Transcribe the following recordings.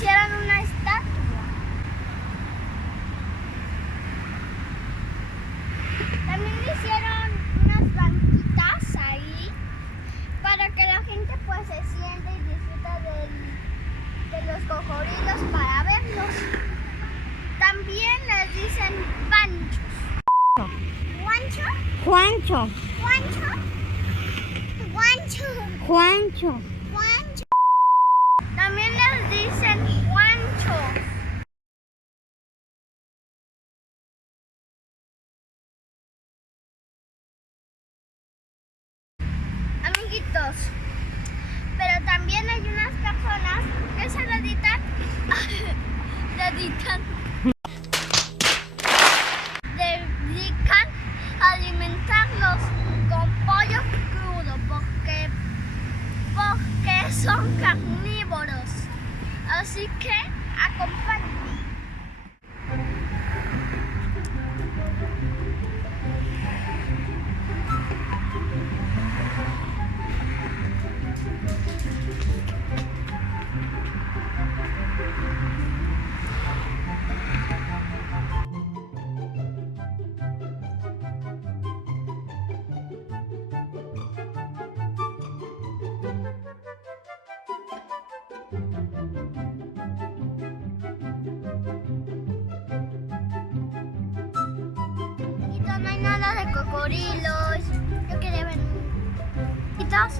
hicieron una estatua. También hicieron unas banquitas ahí para que la gente pues se siente y disfruta de los cocodrilos para verlos. También les dicen panchos. ¿Juancho? Juancho. ¿Juancho? ¿Juancho? Juancho. ¿Juancho? También les dicen Juancho. Amiguitos, pero también hay unas personas que se dedican a alimentarlos con pollo crudo porque son carnívoros. Así que acompáñenme. No hay nada de cocodrilos. Yo quería ver muñequitos,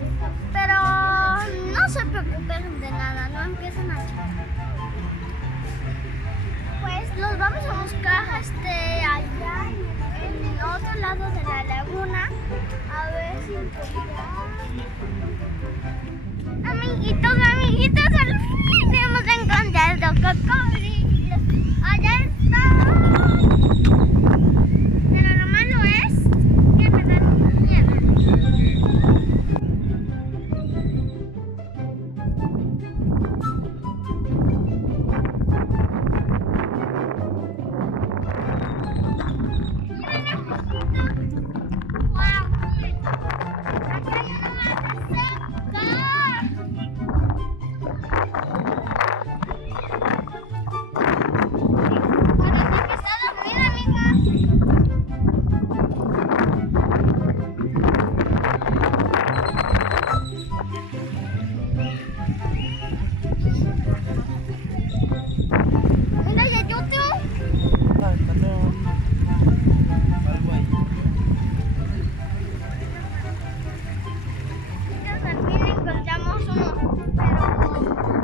pero no se preocupen de nada, no empiecen a echar. Pues los vamos a buscar allá en el otro lado de la laguna, a ver si amiguitos, al fin hemos encontrado cocodrilos. Allá están. Pero lo malo es que me dan miedo.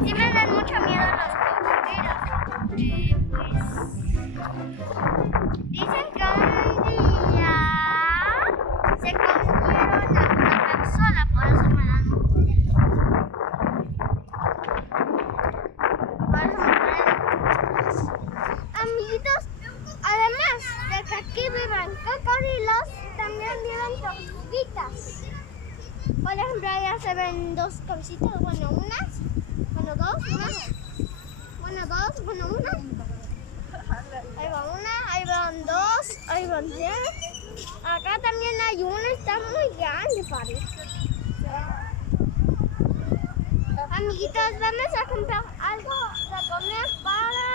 Sí me dan mucho miedo los cocodrilos, dicen que un día se comieron a una persona, por eso me dan mucho miedo. Por eso me dan. Amiguitos, además de que aquí viven cocodrilos, también viven tortuguitas. Por ejemplo, allá se ven dos cabecitas, bueno, unas. Bueno, dos, una. Ahí va una, ahí van dos, ahí van tres. Acá también hay una, está muy grande, parece. Amiguitos, vamos a comprar algo de comer para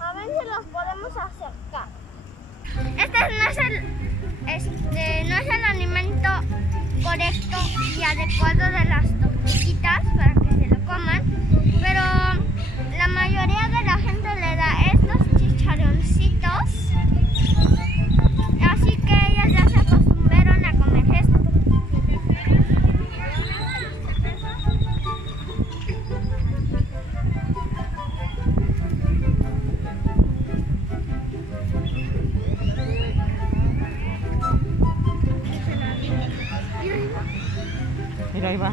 a ver si los podemos acercar. Este no es el alimento correcto y adecuado de las tortuguitas para que se lo coman, pero la mayoría de la gente le da estos chicharroncitos, así que ellas ya se acostumbraron a comer esto. Mira, ahí va.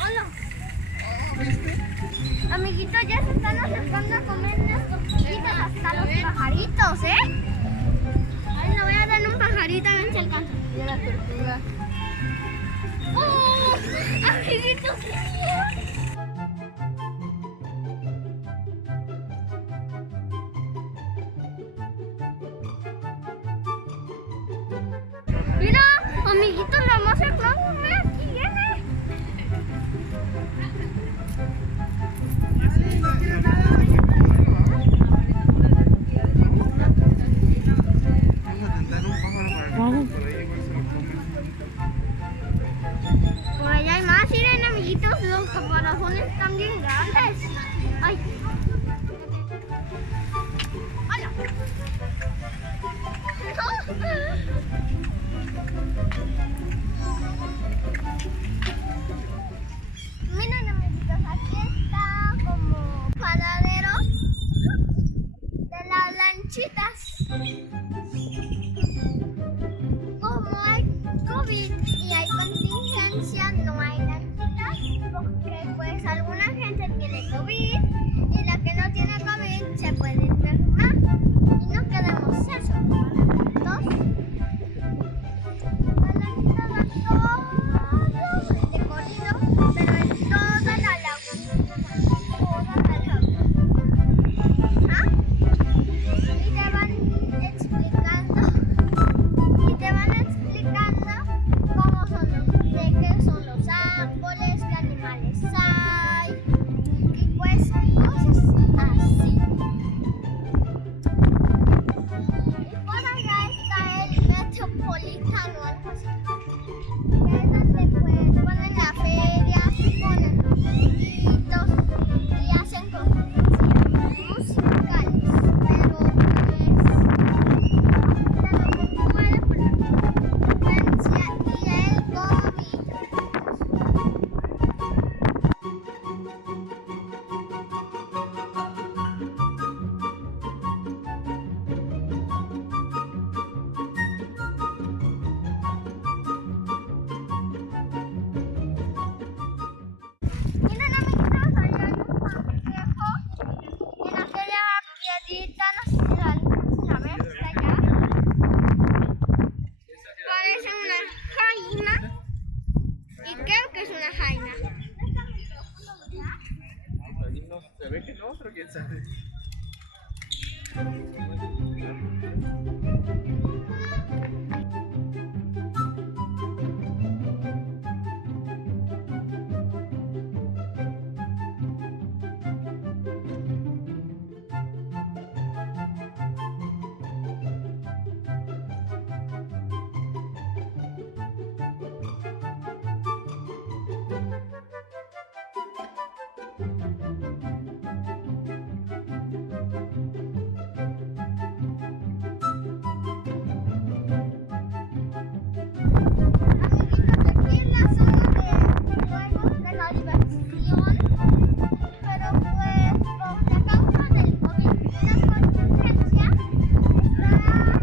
Hola. Amiguitos, ya se están acercando a comer unas tortuguitas, hasta los pajaritos, ¿eh? Ahí le voy a dar un pajarito a ver si alcanza. Mira la tortuga. ¡Oh! ¡Amiguitos! Mira, amiguitos, la más cercana, ve, aquí viene. Vamos a tentar un pájaro para que Vale. por ahí igual se lo comen. Por allá hay más, miren, amiguitos, los caparazones están bien grandes. Ay. Hola. Miren, amiguitos, aquí está como paradero de las lanchitas. Como hay COVID y hay contingencia, no hay lanchitas porque pues alguna gente tiene COVID y la que no tiene COVID se puede enfermar y no queremos eso. Dos. Las lanchitas van todo de corrido, pero en toda la laguna. Toda la laguna. ¿Ah? Y te van explicando. Y te van explicando cómo son de qué son los árboles, qué animales hay y pues cosas así. Y por allá está el Metropolitano, algo así, que es donde pues ponen la feria, ponen los jueguitos y hacen cosas musicales, pero y el COVID. Miren, amiguitos, allá hay un cangrejo en aquella piedrita, no sé si la ves, está allá. Parece una jaina y creo que es una jaina. Ahí no, se ve que no, pero quién sabe. Amiguitos, aquí en la zona de juegos de la diversión, pero pues por causa del COVID y la contingencia está cerrado.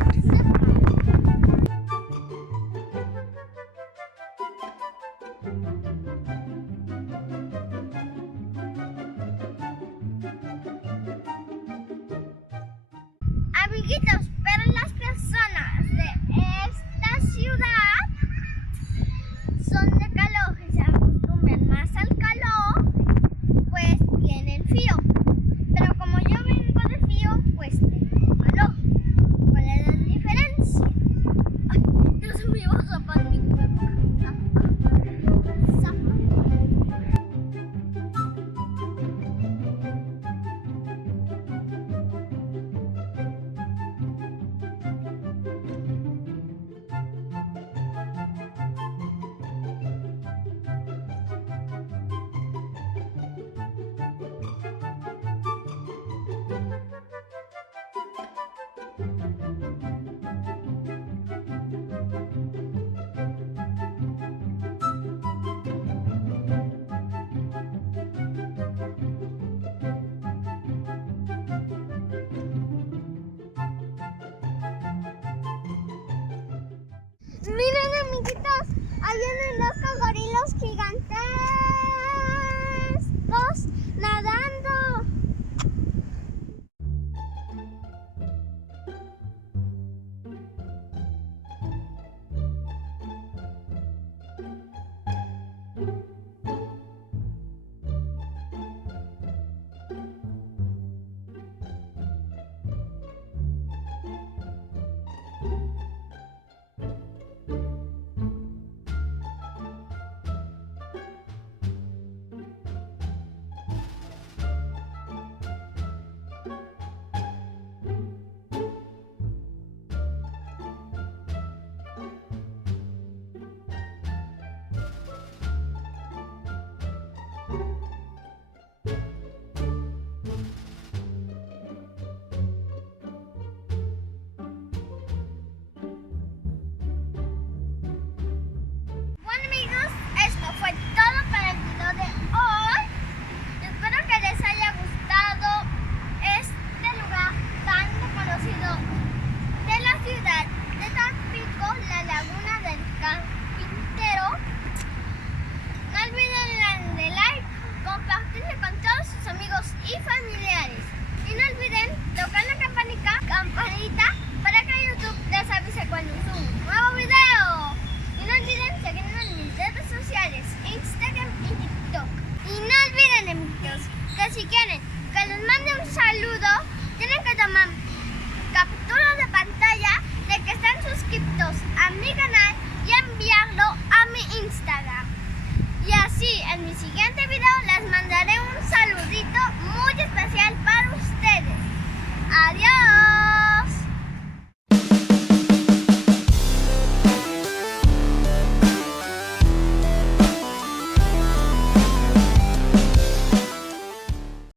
Amiguitos, pero las personas de esta ciudad son de calor y se acostumbran más al calor, pues tienen frío. Pero como yo vengo de frío, pues tengo calor. ¿Cuál es la diferencia? Ay, Dios mío, sopa en mi cuerpo. Miren, amiguitos, ahí vienen dos cocodrilos gigantescos nadando.